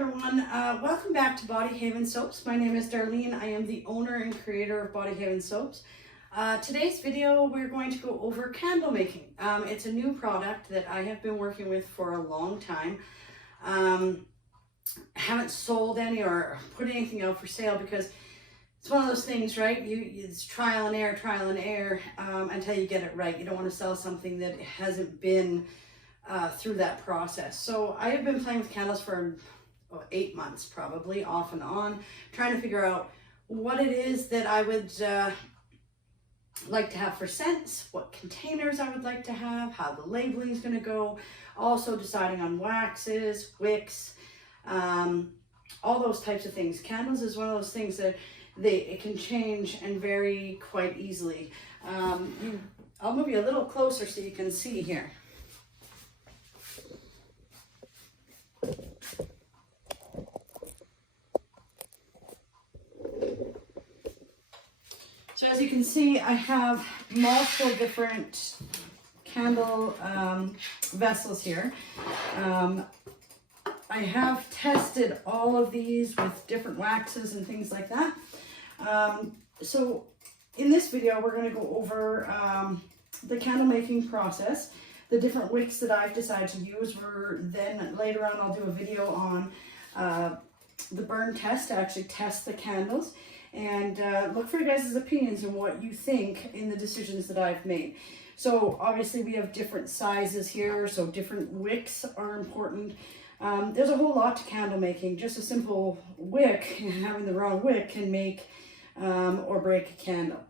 everyone, welcome back to Body Haven Soaps. My name is Darlene. I am the owner and creator of Body Haven Soaps. Today's video we're going to go over candle making. It's a new product that I have been working with for a long time. Haven't sold any or put anything out for sale because it's one of those things, right? It's trial and error until you get it right. You don't want to sell something that hasn't been through that process. So I have been playing with candles for 8 months probably, off and on, trying to figure out what it is that I would like to have for scents, what containers I would like to have, how the labeling is going to go, also deciding on waxes, wicks, all those types of things. Candles is one of those things that it can change and vary quite easily. I'll move you a little closer so you can see here. So as you can see, I have multiple different candle vessels here. I have tested all of these with different waxes and things like that. So in this video, we're going to go over the candle making process, the different wicks that I've decided to use. Then later on, I'll do a video on the burn test to actually test the candles. And look for your guys' opinions and what you think in the decisions that I've made. So obviously we have different sizes here, so different wicks are important. There's a whole lot to candle making. Just a simple wick, having the wrong wick can make or break a candle.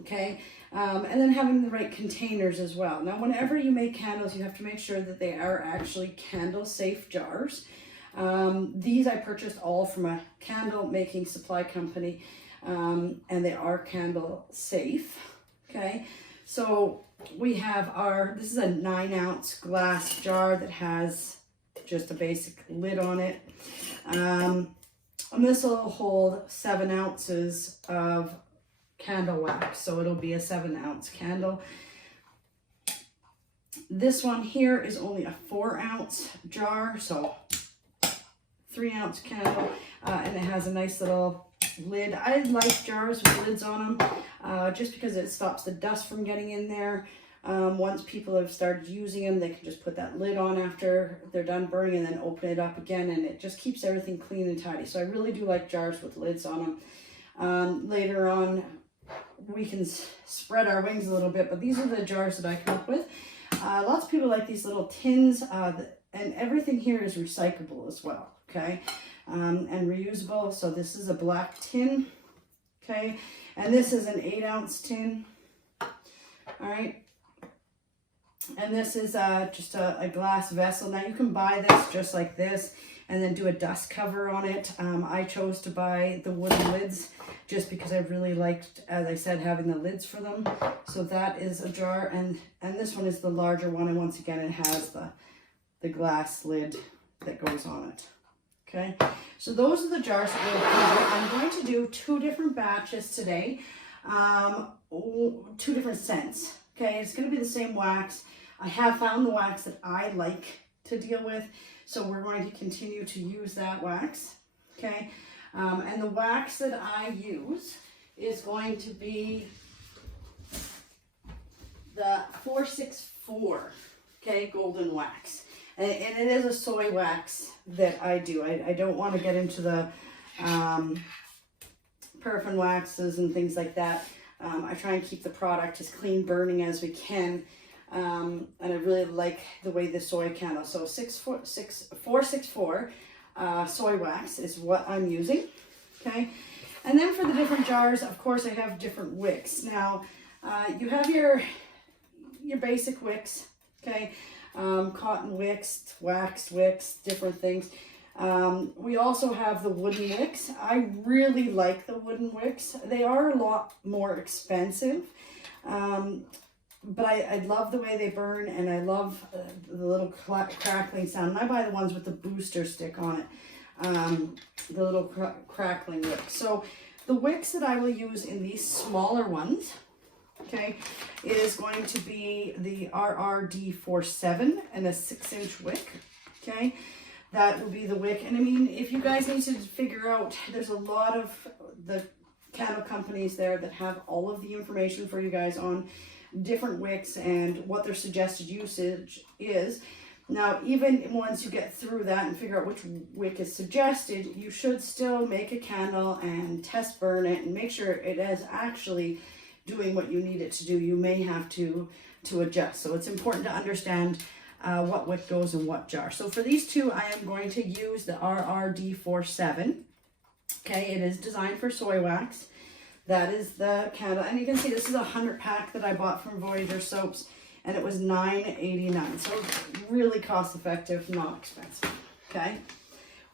Okay, and then having the right containers as well. Now whenever you make candles, you have to make sure that they are actually candle safe jars. These I purchased all from a candle making supply company, and they are candle safe. Okay, so we have this is a 9-ounce glass jar that has just a basic lid on it. And this will hold 7 ounces of candle wax, so it'll be a 7-ounce candle. This one here is only a 4-ounce jar, so 3-ounce candle, and it has a nice little lid. I like jars with lids on them just because it stops the dust from getting in there. Once people have started using them, they can just put that lid on after they're done burning and then open it up again, and it just keeps everything clean and tidy. So I really do like jars with lids on them. Later on we can spread our wings a little bit, but these are the jars that I come up with. Lots of people like these little tins, and everything here is recyclable as well. Okay, and reusable. So this is a black tin, okay, and this is an 8-ounce tin. All right, and this is just a glass vessel. Now you can buy this just like this and then do a dust cover on it. I chose to buy the wooden lids just because I really liked, as I said, having the lids for them. So that is a jar, and this one is the larger one, and once again it has the glass lid that goes on it. Okay, so those are the jars that we're doing. I'm going to do 2 different batches today, 2 different scents. Okay, it's going to be the same wax. I have found the wax that I like to deal with, so we're going to continue to use that wax. Okay, and the wax that I use is going to be the 464, okay, golden wax. And it is a soy wax that I do. I don't want to get into the paraffin waxes and things like that. I try and keep the product as clean burning as we can. And I really like the way the soy candle. So 464 soy wax is what I'm using. Okay. And then for the different jars, of course, I have different wicks. Now, you have your basic wicks. Okay. Cotton wicks, wax wicks, different things. We also have the wooden wicks. I really like the wooden wicks. They are a lot more expensive, but I love the way they burn, and I love the little crackling sound. And I buy the ones with the booster stick on it, the little crackling wicks. So the wicks that I will use in these smaller ones, okay, is going to be the RRD47 and a 6-inch wick. Okay, that will be the wick. And I mean, if you guys need to figure out, there's a lot of the candle companies there that have all of the information for you guys on different wicks and what their suggested usage is. Now, even once you get through that and figure out which wick is suggested, you should still make a candle and test burn it and make sure it is actually doing what you need it to do. You may have to adjust. So it's important to understand what wick goes in what jar. So for these two, I am going to use the RRD47. Okay, it is designed for soy wax. That is the candle. And you can see this is a 100 pack that I bought from Voyager Soaps. And it was $9.89, so really cost effective, not expensive, okay?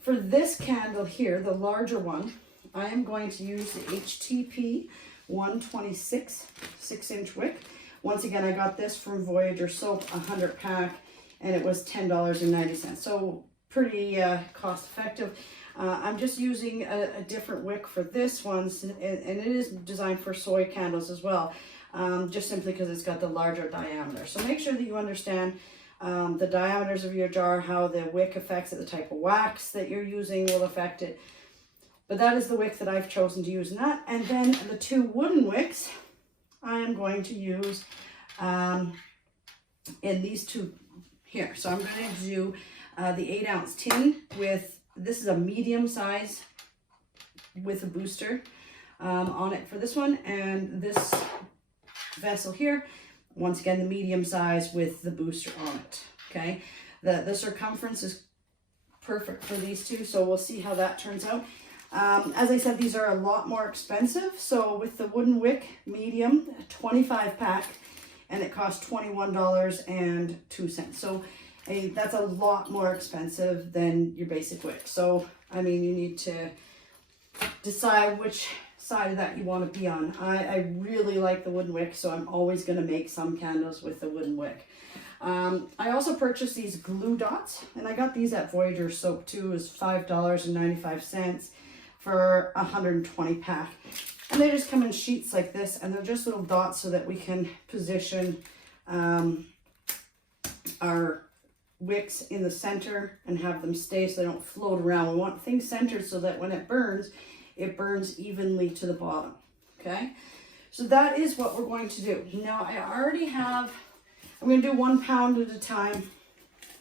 For this candle here, the larger one, I am going to use the HTP 126 6-inch wick. Once again, I got this from Voyager Soap, 100 pack, and it was $10.90, so pretty cost effective. I'm just using a different wick for this one, and it is designed for soy candles as well. Just simply because it's got the larger diameter. So make sure that you understand the diameters of your jar, how the wick affects it, the type of wax that you're using will affect it. But that is the wick that I've chosen to use in that. And then the two wooden wicks, I am going to use in these two here. So I'm going to do the 8-ounce tin with, this is a medium size with a booster on it for this one. And this vessel here, once again, the medium size with the booster on it. Okay, the circumference is perfect for these two, so we'll see how that turns out. As I said, these are a lot more expensive. So with the wooden wick medium, 25 pack, and it costs $21.02. So that's a lot more expensive than your basic wick. So I mean, you need to decide which side of that you want to be on. I really like the wooden wick, so I'm always going to make some candles with the wooden wick. I also purchased these glue dots, and I got these at Voyager Soap too. It was $5.95 for 120 pack. And they just come in sheets like this, and they're just little dots so that we can position our wicks in the center and have them stay so they don't float around. We want things centered so that when it burns evenly to the bottom, okay? So that is what we're going to do. Now I already have, I'm going to do 1 pound at a time,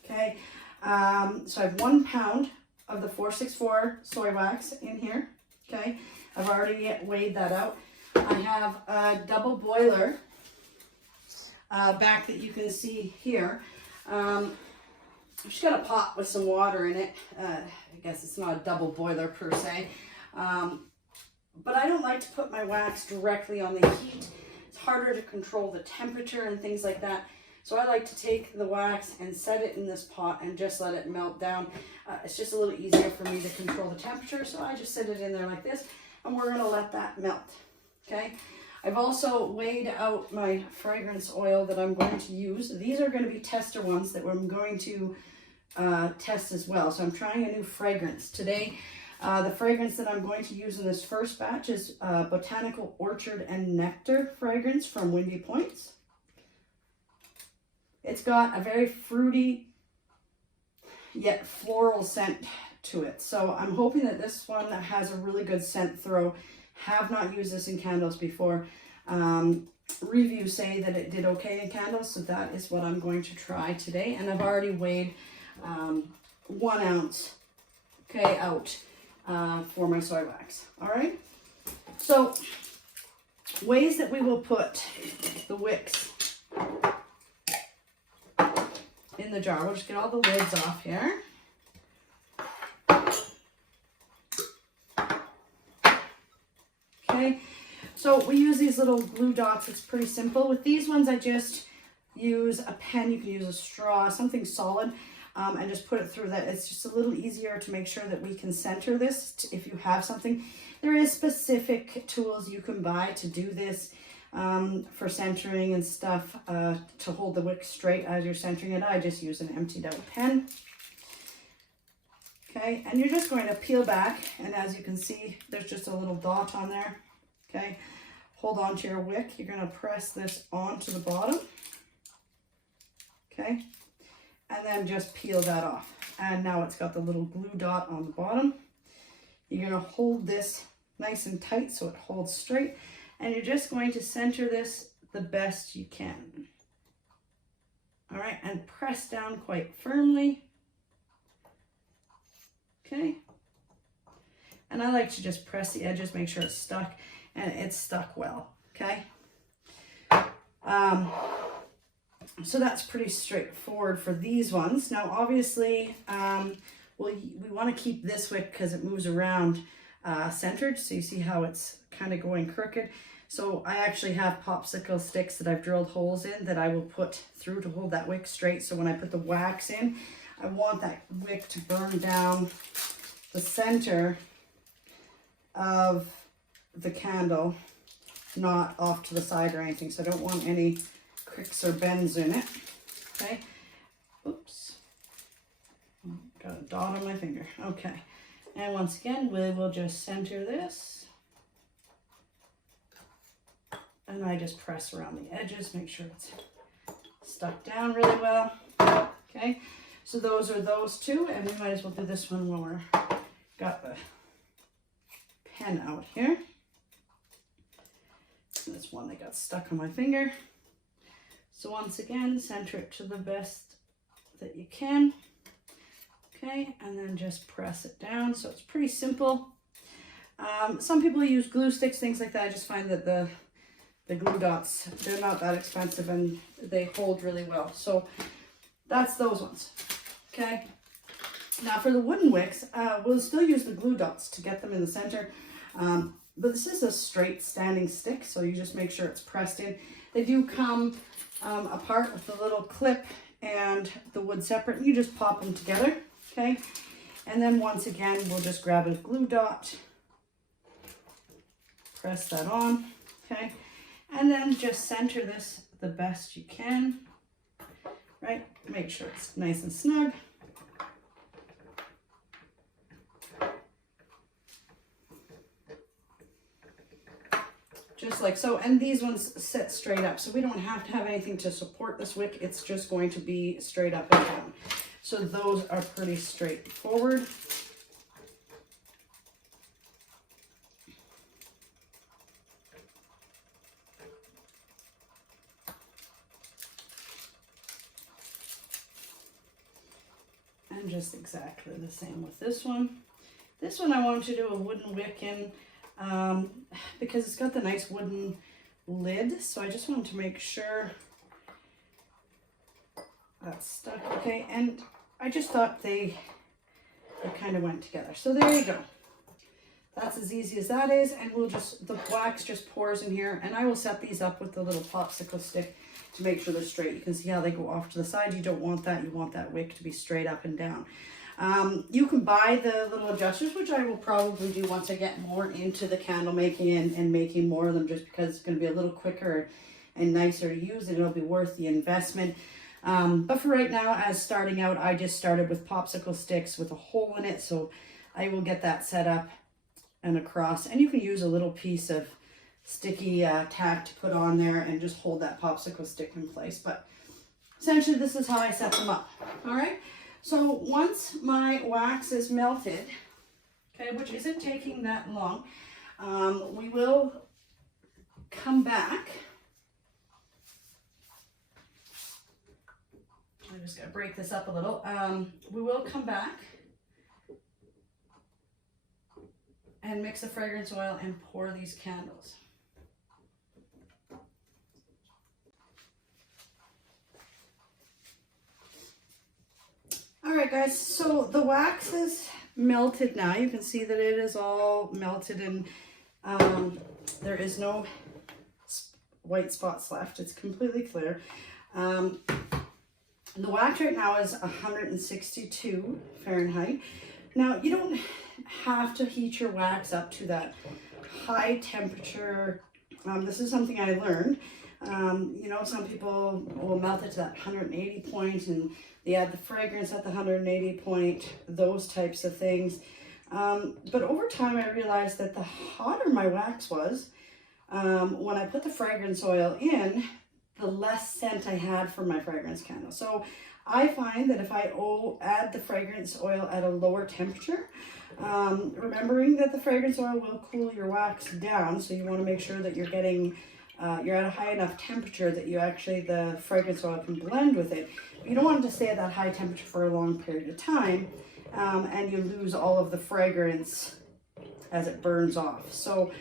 okay? So I have 1 pound of the 464 soy wax in here, okay? I've already weighed that out. I have a double boiler back that you can see here. I've just got a pot with some water in it. I guess it's not a double boiler per se. But I don't like to put my wax directly on the heat. It's harder to control the temperature and things like that. So I like to take the wax and set it in this pot and just let it melt down. It's just a little easier for me to control the temperature. So I just set it in there like this, and we're gonna let that melt, okay? I've also weighed out my fragrance oil that I'm going to use. These are gonna be tester ones that I'm going to test as well. So I'm trying a new fragrance today. The fragrance that I'm going to use in this first batch is Botanical Orchard and Nectar fragrance from Windy Points. It's got a very fruity yet floral scent to it. So I'm hoping that this one has a really good scent throw. Have not used this in candles before. Reviews say that it did okay in candles, so that is what I'm going to try today. And I've already weighed 1 ounce, okay, out for my soy wax. All right, so ways that we will put the wicks in the jar. We'll just get all the lids off here. Okay, so we use these little glue dots. It's pretty simple. With these ones, I just use a pen. You can use a straw, something solid, and just put it through that. It's just a little easier to make sure that we can center this if you have something. There is specific tools you can buy to do this for centering and stuff, to hold the wick straight as you're centering it. I just use an emptied out pen. Okay, and you're just going to peel back, and as you can see, there's just a little dot on there. Okay, hold on to your wick. You're going to press this onto the bottom. Okay, and then just peel that off. and now it's got the little glue dot on the bottom. You're going to hold this nice and tight so it holds straight, and you're just going to center this the best you can. All right, and press down quite firmly. Okay. And I like to just press the edges, make sure it's stuck, and it's stuck well, okay? So that's pretty straightforward for these ones. Now, obviously, we want to keep this wick because it moves around centered. So you see how it's kind of going crooked. So I actually have popsicle sticks that I've drilled holes in that I will put through to hold that wick straight. So when I put the wax in, I want that wick to burn down the center of the candle, not off to the side or anything. So I don't want any cricks or bends in it. Okay. Oops. Got a dot on my finger. Okay. And once again, we will just center this. And I just press around the edges, make sure it's stuck down really well. Okay. So those are those two, and we might as well do this one when we're got the pen out here. This one that got stuck on my finger. So once again, center it to the best that you can. Okay, and then just press it down. So it's pretty simple. Some people use glue sticks, things like that. I just find that the glue dots, they're not that expensive and they hold really well. So that's those ones. Okay. Now for the wooden wicks, we'll still use the glue dots to get them in the center. But this is a straight standing stick, so you just make sure it's pressed in. They do come apart with the little clip and the wood separate. You just pop them together, okay? And then once again, we'll just grab a glue dot, press that on, okay? And then just center this the best you can, right? Make sure it's nice and snug. Just like so, and these ones sit straight up, so we don't have to have anything to support this wick. It's just going to be straight up and down. So those are pretty straightforward. And just exactly the same with this one. This one I want to do a wooden wick in because it's got the nice wooden lid, so I just wanted to make sure that's stuck okay, and I just thought they kind of went together. So there you go. That's as easy as that is, and we'll just, the wax just pours in here, and I will set these up with the little popsicle stick to make sure they're straight. You can see how they go off to the side. You don't want that. You want that wick to be straight up and down. You can buy the little adjusters, which I will probably do once I get more into the candle making and making more of them, just because it's going to be a little quicker and nicer to use, and it'll be worth the investment. But for right now, as starting out, I just started with popsicle sticks with a hole in it, so I will get that set up and across. And you can use a little piece of sticky tack to put on there and just hold that popsicle stick in place. But essentially, this is how I set them up. All right. So once my wax is melted, okay, which isn't taking that long, we will come back. I'm just going to break this up a little. We will come back and mix the fragrance oil and pour these candles. All right, guys, so the wax is melted now. You can see that it is all melted, and there is no white spots left. It's completely clear. The wax right now is 162 Fahrenheit. Now, you don't have to heat your wax up to that high temperature. This is something I learned. You know, some people will melt it to that 180 point, and they add the fragrance at the 180 point, those types of things. But over time, I realized that the hotter my wax was, when I put the fragrance oil in, the less scent I had for my fragrance candle. So I find that if I add the fragrance oil at a lower temperature, remembering that the fragrance oil will cool your wax down, so you want to make sure that you're getting, you're at a high enough temperature that you actually, the fragrance oil can blend with it. But you don't want it to stay at that high temperature for a long period of time, and you lose all of the fragrance as it burns off. So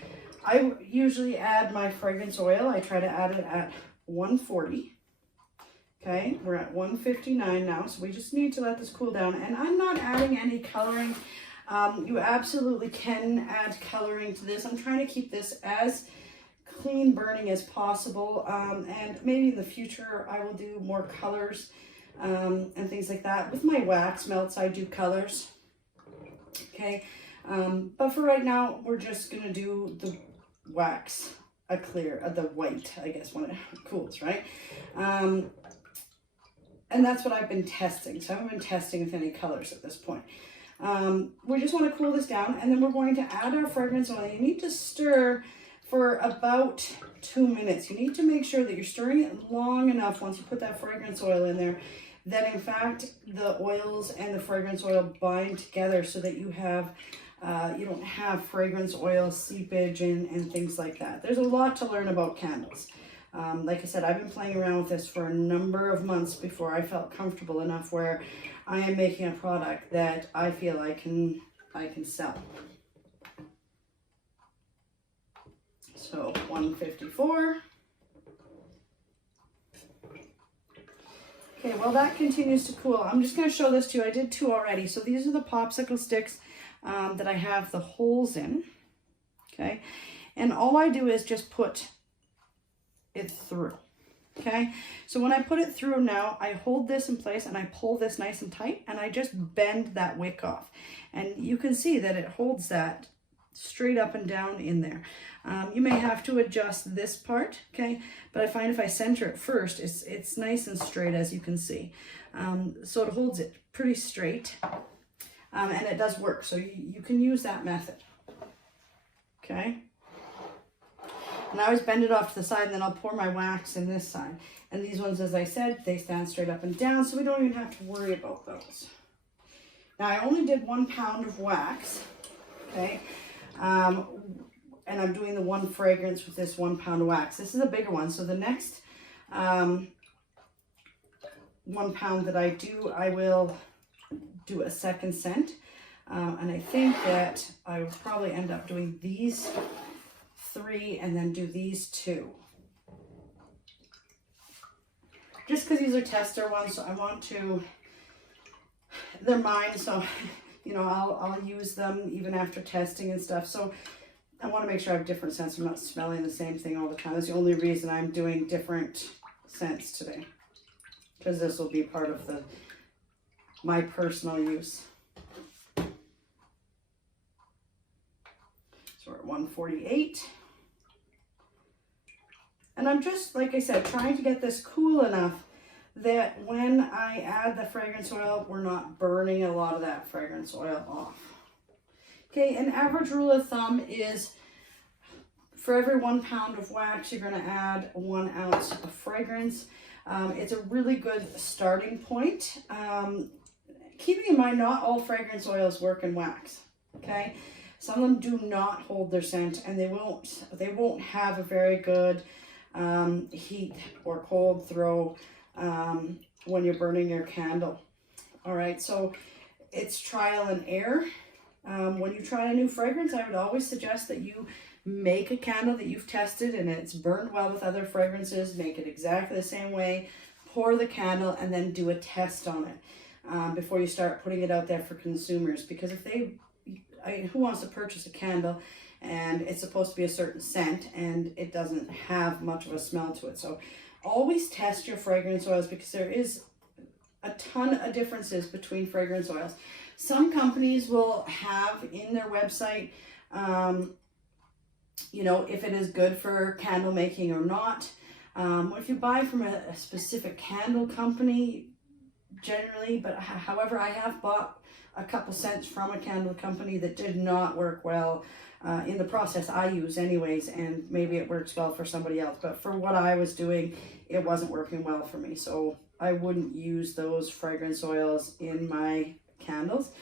I usually add my fragrance oil. I try to add it at 140. Okay, we're at 159 now, so we just need to let this cool down. And I'm not adding any coloring. You absolutely can add coloring to this. I'm trying to keep this as clean burning as possible, and maybe in the future I will do more colors and things like that. With my wax melts, I do colors. Okay, but for right now, we're just gonna do the wax, the white, I guess, when it cools, right? And that's what I've been testing. So I haven't been testing with any colors at this point. We just want to cool this down, and then we're going to add our fragrance oil. You need to stir for about 2 minutes. You need to make sure that you're stirring it long enough once you put that fragrance oil in there, that in fact the oils and the fragrance oil bind together, so that you have you don't have fragrance oil seepage and things like that. There's a lot to learn about candles. Like I said, I've been playing around with this for a number of months before I felt comfortable enough where I am making a product that I feel I can sell. So 154. Okay, well that continues to cool. I'm just going to show this to you. I did 2 already. So these are the popsicle sticks that I have the holes in. Okay, and all I do is just put it through. Okay, so when I put it through now, I hold this in place and I pull this nice and tight, and I just bend that wick off, and you can see that it holds that straight up and down in there. You may have to adjust this part, okay, but I find if I center it first, it's nice and straight, as you can see. So it holds it pretty straight, and it does work, so you can use that method. Okay. And I always bend it off to the side, and then I'll pour my wax in this side. And these ones, as I said, they stand straight up and down, so we don't even have to worry about those. Now, I only did 1 pound of wax, okay? And I'm doing the 1 fragrance with this 1 pound of wax. This is a bigger one, so the next 1 pound that I do, I will do a second scent. And I think that I will probably end up doing these 3 and then do these 2. Just because these are tester ones, so I want to, they're mine, so, you know, I'll use them even after testing and stuff. So I want to make sure I have different scents. I'm not smelling the same thing all the time. That's the only reason I'm doing different scents today, because this will be part of my personal use. So we're at 148. And I'm just, like I said, trying to get this cool enough that when I add the fragrance oil, we're not burning a lot of that fragrance oil off. Okay, an average rule of thumb is for every 1 pound of wax, you're going to add 1 ounce of fragrance. It's a really good starting point. Keeping in mind, not all fragrance oils work in wax, okay? Some of them do not hold their scent, and they won't have a very good heat or cold throw when you're burning your candle. All right, so it's trial and error. When you try a new fragrance, I would always suggest that you make a candle that you've tested and it's burned well with other fragrances. Make it exactly the same way, pour the candle, and then do a test on it before you start putting it out there for consumers. Because if who wants to purchase a candle and it's supposed to be a certain scent and it doesn't have much of a smell to it? So always test your fragrance oils, because there is a ton of differences between fragrance oils. Some companies will have in their website, you know, if it is good for candle making or not. If you buy from a specific candle company, generally, but however, I have bought a couple scents from a candle company that did not work well in the process I use anyways, and maybe it works well for somebody else, but for what I was doing, it wasn't working well for me. So I wouldn't use those fragrance oils in my candles.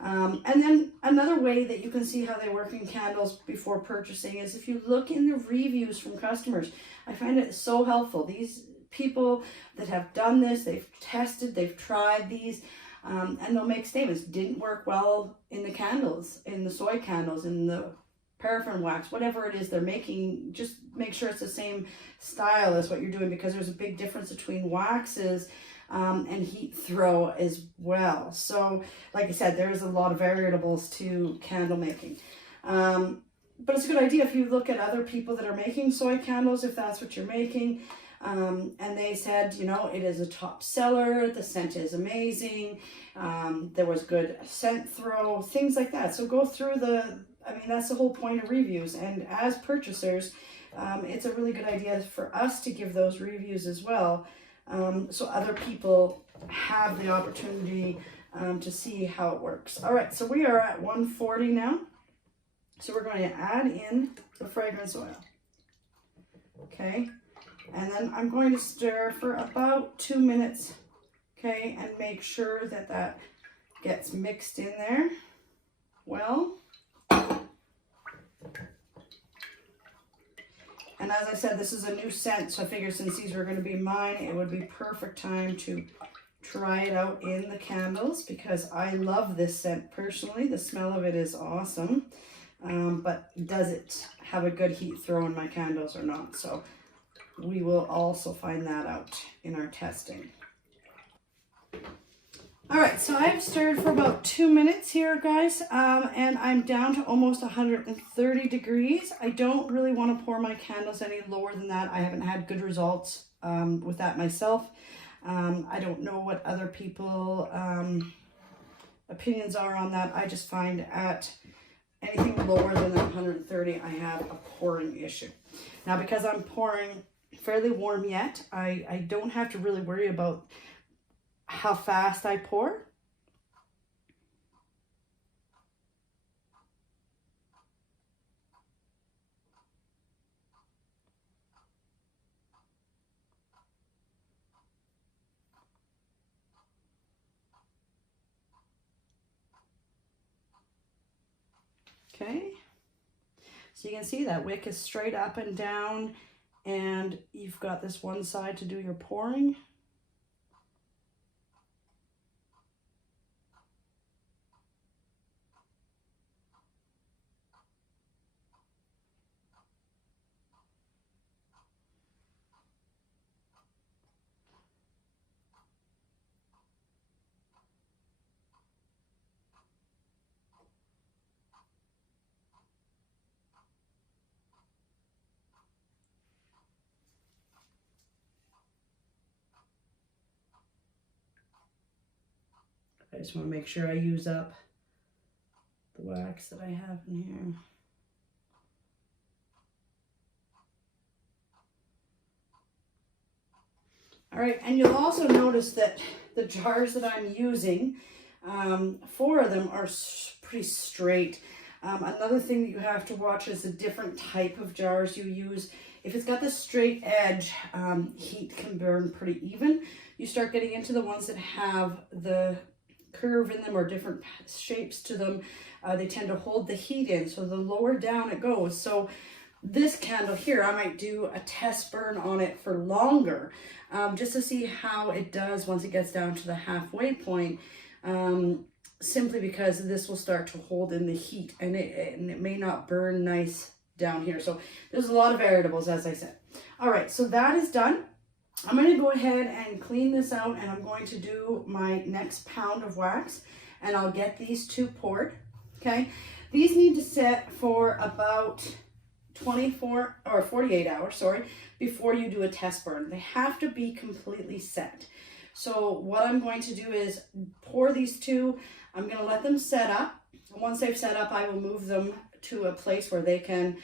And then another way that you can see how they work in candles before purchasing is if you look in the reviews from customers. I find it so helpful. These people that have done this, they've tested, they've tried these, and they'll make statements. Didn't work well in the candles, in the soy candles, in the paraffin wax, whatever it is they're making. Just make sure it's the same style as what you're doing, because there's a big difference between waxes and heat throw as well. So like I said, there's a lot of variables to candle making. But it's a good idea if you look at other people that are making soy candles, if that's what you're making, and they said, you know, it is a top seller, the scent is amazing, there was good scent throw, things like that. So go through I mean, that's the whole point of reviews. And as purchasers, it's a really good idea for us to give those reviews as well, so other people have the opportunity to see how it works. All right, so we are at 140 now. So we're going to add in the fragrance oil. Okay, and then I'm going to stir for about 2 minutes. Okay, and make sure that that gets mixed in there well. And as I said, this is a new scent, so I figured since these were going to be mine, it would be perfect time to try it out in the candles, because I love this scent personally. The smell of it is awesome, but does it have a good heat throw in my candles or not? So we will also find that out in our testing. All right, so I've stirred for about 2 minutes here, guys, and I'm down to almost 130 degrees. I don't really want to pour my candles any lower than that. I haven't had good results with that myself. I don't know what other people opinions are on that. I just find at anything lower than 130, I have a pouring issue. Now, because I'm pouring fairly warm yet, I don't have to really worry about how fast I pour. Okay, so you can see that wick is straight up and down, and you've got this one side to do your pouring. I just want to make sure I use up the wax that I have in here. All right, and you'll also notice that the jars that I'm using, 4 of them are pretty straight. Another thing that you have to watch is the different type of jars you use. If it's got this straight edge, heat can burn pretty even. You start getting into the ones that have the curve in them or different shapes to them, they tend to hold the heat in, so the lower down it goes. So this candle here, I might do a test burn on it for longer, just to see how it does once it gets down to the halfway point, simply because this will start to hold in the heat, and it may not burn nice down here. So there's a lot of variables, as I said. All right, so that is done. I'm going to go ahead and clean this out, and I'm going to do my next pound of wax, and I'll get these 2 poured. Okay, these need to set for about 24 or 48 hours, sorry, before you do a test burn. They have to be completely set. So what I'm going to do is pour these 2. I'm going to let them set up. Once they've set up, I will move them to a place where they can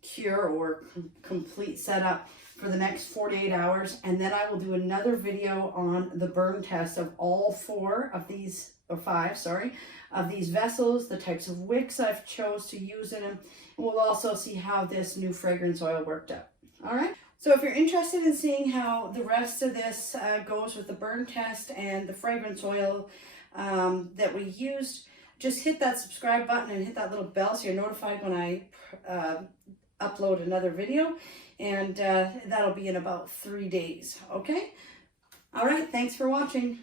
cure or complete setup for the next 48 hours. And then I will do another video on the burn test of all 4 of these, or 5, sorry, of these vessels, the types of wicks I've chose to use in them. And we'll also see how this new fragrance oil worked out. All right. So if you're interested in seeing how the rest of this goes with the burn test and the fragrance oil that we used, just hit that subscribe button and hit that little bell so you're notified when I upload another video, and that'll be in about 3 days, okay? All right, thanks for watching.